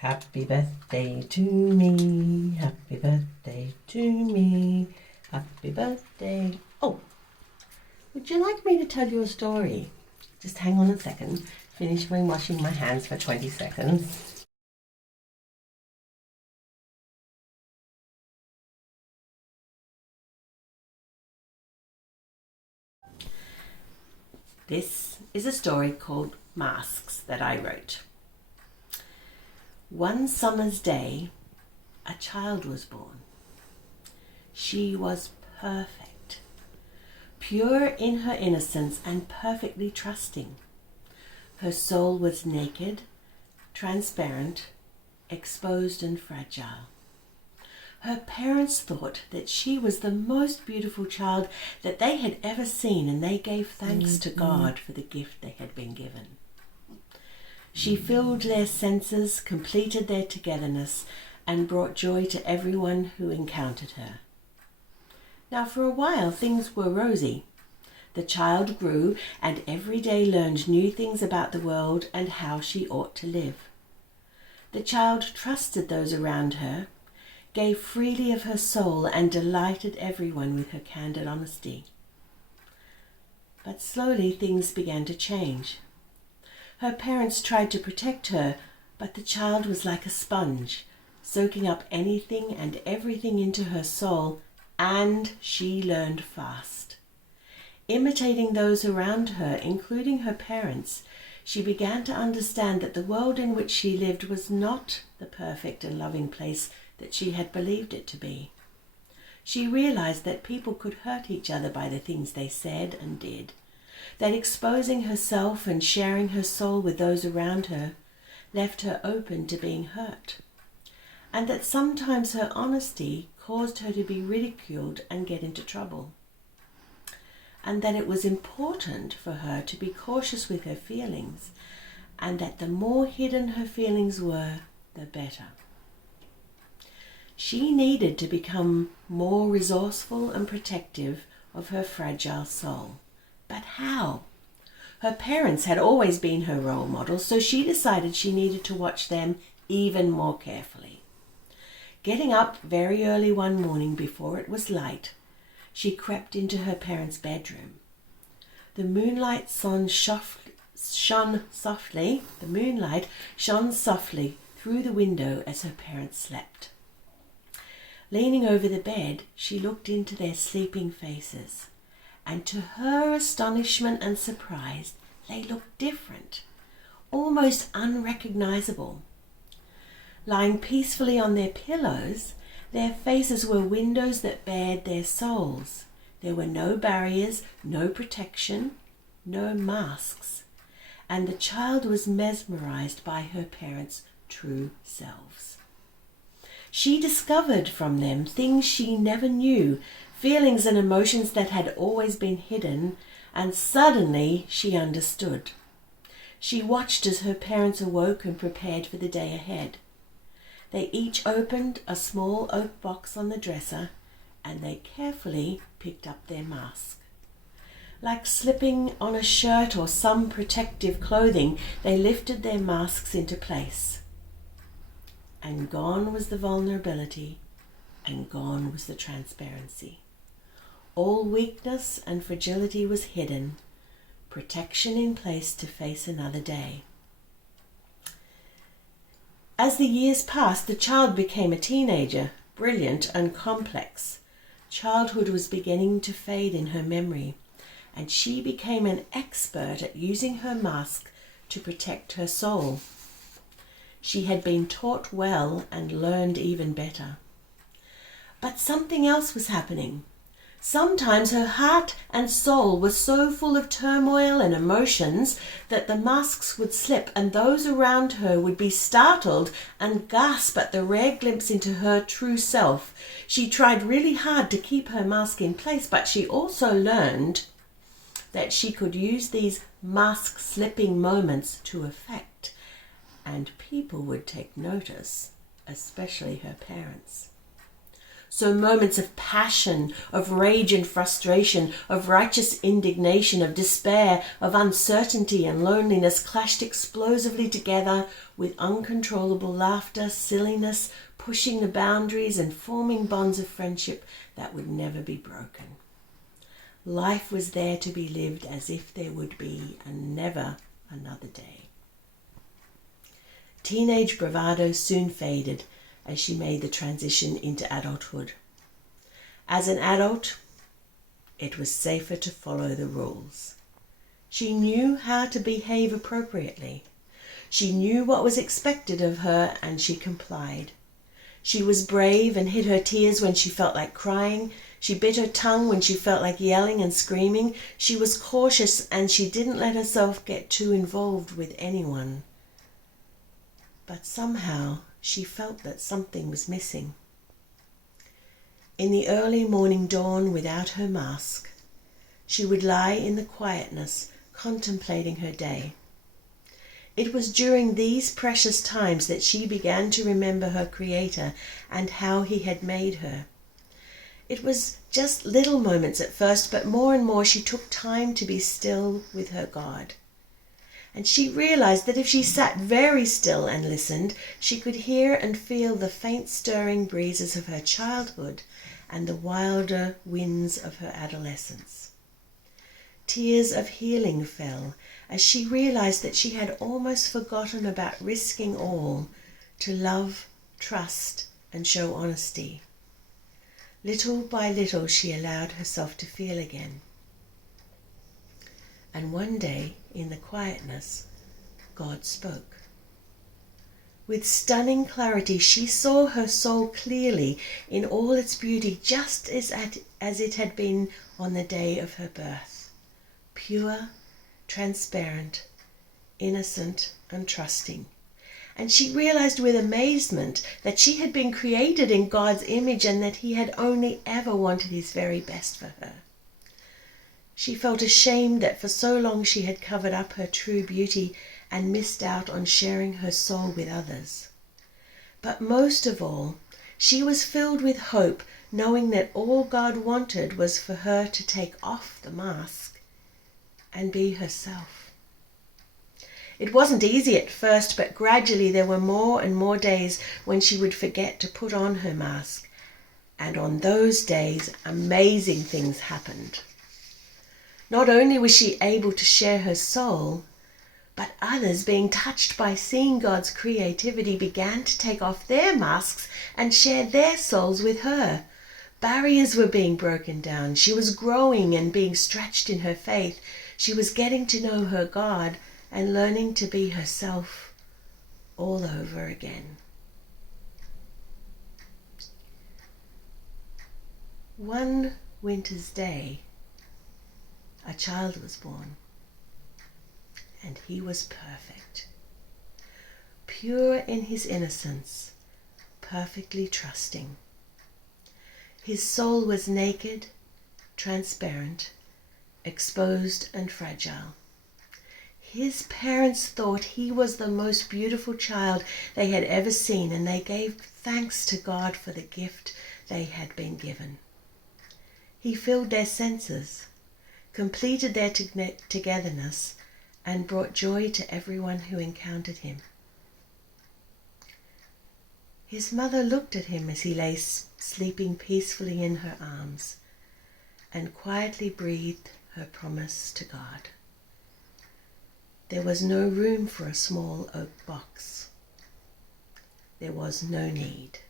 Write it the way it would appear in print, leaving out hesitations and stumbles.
Happy birthday to me, happy birthday to me, happy birthday. Oh, would you like me to tell you a story? Just hang on a second, finish my washing my hands for 20 seconds. This is a story called Masks that I wrote. One summer's day, a child was born. She was perfect, pure in her innocence and perfectly trusting. Her soul was naked, transparent, exposed and fragile. Her parents thought that she was the most beautiful child that they had ever seen, and they gave thanks to God for the gift they had been given. She filled their senses, completed their togetherness, and brought joy to everyone who encountered her. Now, for a while, things were rosy. The child grew and every day learned new things about the world and how she ought to live. The child trusted those around her, gave freely of her soul, and delighted everyone with her candid honesty. But slowly things began to change. Her parents tried to protect her, but the child was like a sponge, soaking up anything and everything into her soul, and she learned fast. Imitating those around her, including her parents, she began to understand that the world in which she lived was not the perfect and loving place that she had believed it to be. She realized that people could hurt each other by the things they said and did, that exposing herself and sharing her soul with those around her left her open to being hurt, and that sometimes her honesty caused her to be ridiculed and get into trouble, and that it was important for her to be cautious with her feelings, and that the more hidden her feelings were, the better. She needed to become more resourceful and protective of her fragile soul. But how? Her parents had always been her role models, so she decided she needed to watch them even more carefully. Getting up very early one morning before it was light, she crept into her parents' bedroom. The moonlight shone softly through the window as her parents slept. Leaning over the bed, she looked into their sleeping faces, and to her astonishment and surprise, they looked different, almost unrecognizable. Lying peacefully on their pillows, their faces were windows that bared their souls. There were no barriers, no protection, no masks, and the child was mesmerized by her parents' true selves. She discovered from them things she never knew, feelings and emotions that had always been hidden, and suddenly she understood. She watched as her parents awoke and prepared for the day ahead. They each opened a small oak box on the dresser, and they carefully picked up their mask. Like slipping on a shirt or some protective clothing, they lifted their masks into place. And gone was the vulnerability, and gone was the transparency. All weakness and fragility was hidden, protection in place to face another day. As the years passed, the child became a teenager, brilliant and complex. Childhood was beginning to fade in her memory, and she became an expert at using her mask to protect her soul. She had been taught well and learned even better. But something else was happening. Sometimes her heart and soul were so full of turmoil and emotions that the masks would slip, and those around her would be startled and gasp at the rare glimpse into her true self. She tried really hard to keep her mask in place, but she also learned that she could use these mask-slipping moments to effect, and people would take notice, especially her parents. So moments of passion, of rage and frustration, of righteous indignation, of despair, of uncertainty and loneliness clashed explosively together with uncontrollable laughter, silliness, pushing the boundaries and forming bonds of friendship that would never be broken. Life was there to be lived as if there would be never another day. Teenage bravado soon faded as she made the transition into adulthood. As an adult, it was safer to follow the rules. She knew how to behave appropriately. She knew what was expected of her, and she complied. She was brave and hid her tears when she felt like crying. She bit her tongue when she felt like yelling and screaming. She was cautious, and she didn't let herself get too involved with anyone. But somehow she felt that something was missing. In the early morning dawn, without her mask, she would lie in the quietness, contemplating her day. It was during these precious times that she began to remember her Creator and how He had made her. It was just little moments at first, but more and more she took time to be still with her God. And she realized that if she sat very still and listened, she could hear and feel the faint stirring breezes of her childhood and the wilder winds of her adolescence. Tears of healing fell as she realized that she had almost forgotten about risking all to love, trust, and show honesty. Little by little she allowed herself to feel again. And one day, in the quietness, God spoke. With stunning clarity, she saw her soul clearly in all its beauty, just as it had been on the day of her birth. Pure, transparent, innocent, and trusting. And she realized with amazement that she had been created in God's image and that He had only ever wanted His very best for her. She felt ashamed that for so long she had covered up her true beauty and missed out on sharing her soul with others. But most of all, she was filled with hope, knowing that all God wanted was for her to take off the mask and be herself. It wasn't easy at first, but gradually there were more and more days when she would forget to put on her mask. And on those days, amazing things happened. Not only was she able to share her soul, but others, being touched by seeing God's creativity, began to take off their masks and share their souls with her. Barriers were being broken down. She was growing and being stretched in her faith. She was getting to know her God and learning to be herself all over again. One winter's day, a child was born, and he was perfect, pure in his innocence, perfectly trusting. His soul was naked, transparent, exposed and fragile. His parents thought he was the most beautiful child they had ever seen, and they gave thanks to God for the gift they had been given. He filled their senses, completed their togetherness, and brought joy to everyone who encountered him. His mother looked at him as he lay sleeping peacefully in her arms and quietly breathed her promise to God. There was no room for a small oak box. There was no need.